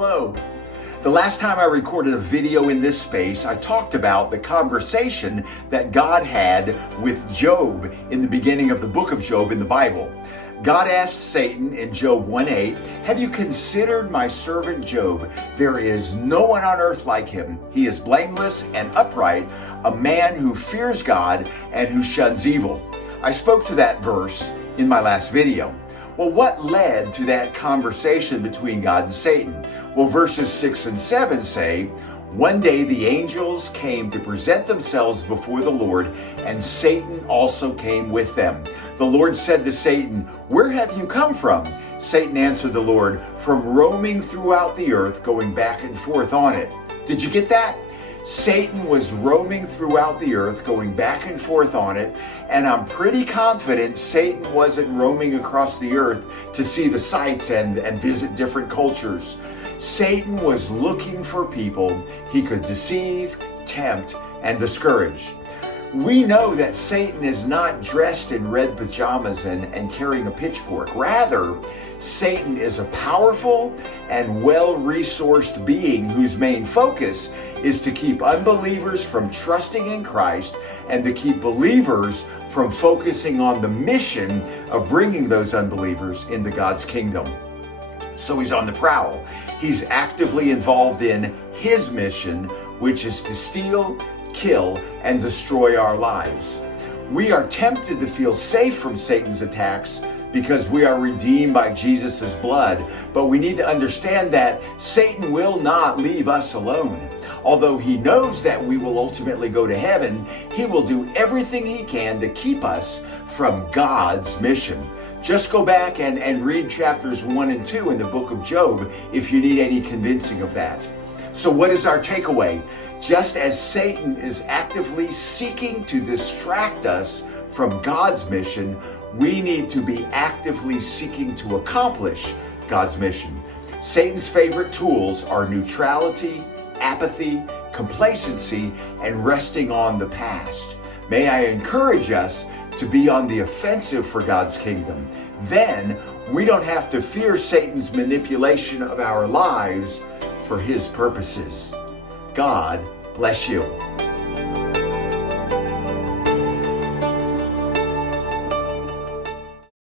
Hello. The last time I recorded a video in this space, I talked about the conversation that God had with Job in the beginning of the book of Job in the Bible. God asked Satan in Job 1:8, "Have you considered my servant Job? There is no one on earth like him. He is blameless and upright, a man who fears God and who shuns evil." I spoke to that verse in my last video. Well, what led to that conversation between God and Satan? Well, verses 6 and 7 say, "One day the angels came to present themselves before the Lord, and Satan also came with them. The Lord said to Satan, 'Where have you come from?' Satan answered the Lord, 'From roaming throughout the earth, going back and forth on it.'" Did you get that? Satan was roaming throughout the earth, going back and forth on it, and I'm pretty confident Satan wasn't roaming across the earth to see the sights and visit different cultures. Satan was looking for people he could deceive, tempt, and discourage. We know that Satan is not dressed in red pajamas and carrying a pitchfork. Rather, Satan is a powerful and well-resourced being whose main focus is to keep unbelievers from trusting in Christ and to keep believers from focusing on the mission of bringing those unbelievers into God's kingdom. So he's on the prowl. He's actively involved in his mission, which is to steal, kill, and destroy our lives. We are tempted to feel safe from Satan's attacks because we are redeemed by Jesus' blood, but we need to understand that Satan will not leave us alone. Although he knows that we will ultimately go to heaven, he will do everything he can to keep us from God's mission. Just go back and read chapters 1 and 2 in the book of Job if you need any convincing of that. So what is our takeaway? Just as Satan is actively seeking to distract us from God's mission, we need to be actively seeking to accomplish God's mission. Satan's favorite tools are neutrality, apathy, complacency, and resting on the past. May I encourage us to be on the offensive for God's kingdom. Then we don't have to fear Satan's manipulation of our lives for his purposes. God bless you.